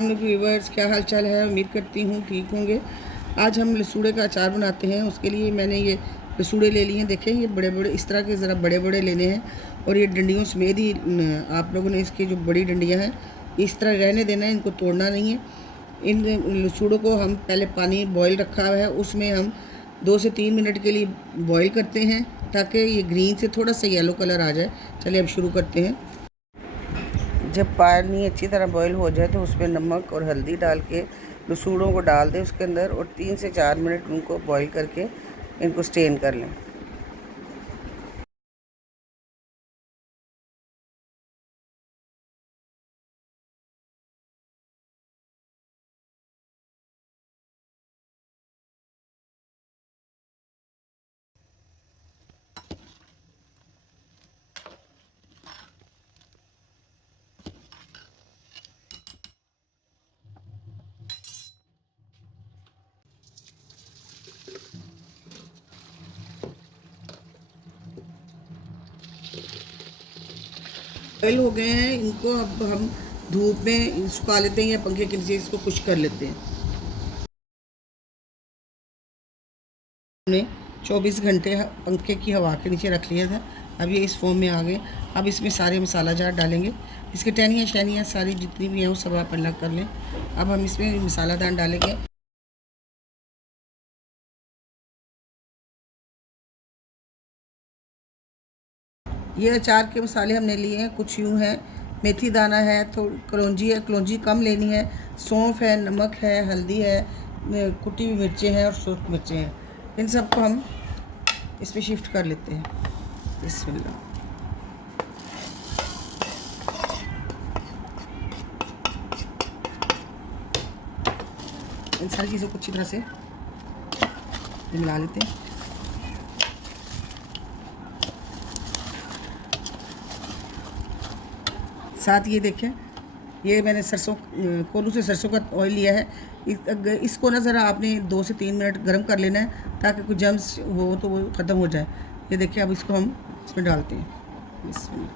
Viewers, क्या हाल चाल है। उम्मीद करती हूँ ठीक होंगे। आज हम लसूड़े का अचार बनाते हैं। उसके लिए मैंने ये लसूड़े ले लिए हैं। देखें, ये बड़े बड़े इस तरह के ज़रा बड़े बड़े लेने हैं और ये डंडियों समेत ही आप लोगों ने इसकी जो बड़ी डंडियाँ हैं इस तरह रहने देना है, इनको तोड़ना नहीं है। इन लसूड़ों को हम पहले पानी बॉयल रखा हुआ है, उसमें हम 2 से 3 मिनट के लिए बॉयल करते हैं ताकि ये ग्रीन से थोड़ा सा येलो कलर आ जाए। चलिए अब शुरू करते हैं। जब पानी अच्छी तरह बॉईल हो जाए तो उसमें नमक और हल्दी डाल के लसूड़ों को डाल दें उसके अंदर और 3 से 4 मिनट उनको बॉईल करके इनको स्टेन कर लें। बॉईल हो गए हैं, इनको अब हम धूप में सुखा लेते हैं या पंखे के नीचे इसको खुश्क कर लेते हैं। हमने 24 घंटे पंखे की हवा के नीचे रख लिया था। अब ये इस फॉर्म में आ गए। अब इसमें सारे मसाला जार डालेंगे। इसके टहनियाँ शहनियाँ सारी जितनी भी हैं वो सब आप अलग कर लें। अब हम इसमें मसाला दान डालेंगे। ये अचार के मसाले हमने लिए हैं, कुछ यूँ हैं। मेथी दाना है, थोड़ी कलौंजी है, कलौंजी कम लेनी है। सौंफ है, नमक है, हल्दी है, कुटी हुई मिर्चें हैं और सुर्ख मिर्चें हैं। इन सबको हम इसमें शिफ्ट कर लेते हैं। बिस्मिल्लाह। इन सारी चीज़ों को अच्छी तरह से मिला लेते हैं। साथ ये देखें, ये मैंने सरसों कोलू से सरसों का ऑयल लिया है। इसको ना ज़रा आपने 2 से 3 मिनट गर्म कर लेना है ताकि कुछ जम्स हो तो वो ख़त्म हो जाए। ये देखिए, अब इसको हम इसमें डालते हैं। इसमें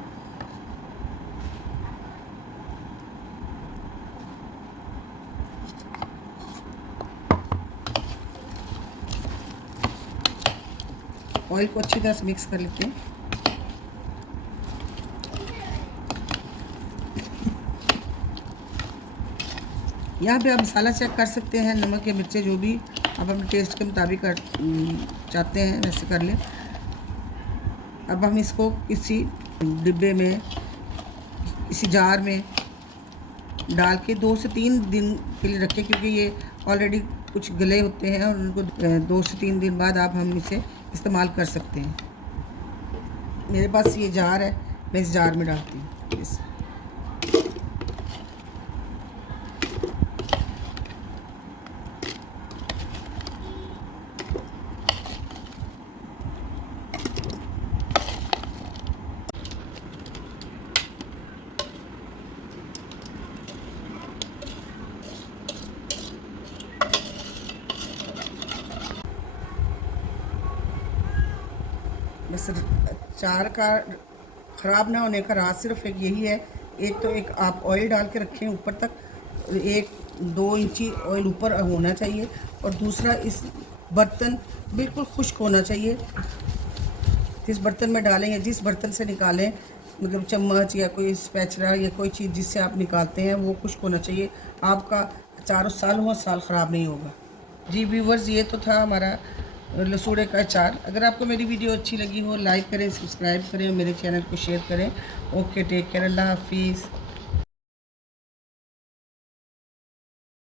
ऑयल को अच्छी तरह से मिक्स कर लेते हैं। यहाँ पे आप मसाला चेक कर सकते हैं, नमक या मिर्चें जो भी आप अपने टेस्ट के मुताबिक चाहते हैं वैसे कर लें। अब हम इसको किसी डिब्बे में, किसी जार में डाल के 2 से 3 दिन के लिए रखें, क्योंकि ये ऑलरेडी कुछ गले होते हैं और उनको 2 से 3 दिन बाद आप हम इसे इस्तेमाल कर सकते हैं। मेरे पास ये जार है, मैं इस जार में डालती हूँ। बस अचार का ख़राब ना होने का राज सिर्फ एक यही है। एक तो एक आप ऑयल डाल के रखें ऊपर तक, 1-2 इंची ऑयल ऊपर होना चाहिए, और दूसरा इस बर्तन बिल्कुल खुश्क होना चाहिए। जिस बर्तन में डालें या जिस बर्तन से निकालें, मतलब चम्मच या कोई स्पैचुला या कोई चीज़ जिससे आप निकालते हैं, वो खुश्क होना चाहिए। आपका अचार सालों साल ख़राब नहीं होगा। जी व्यूवर्स, ये तो था हमारा लसूड़े का अचार। अगर आपको मेरी वीडियो अच्छी लगी हो, लाइक करें, सब्सक्राइब करें और मेरे चैनल को शेयर करें। ओके, टेक केयर, अल्लाह हाफिज़।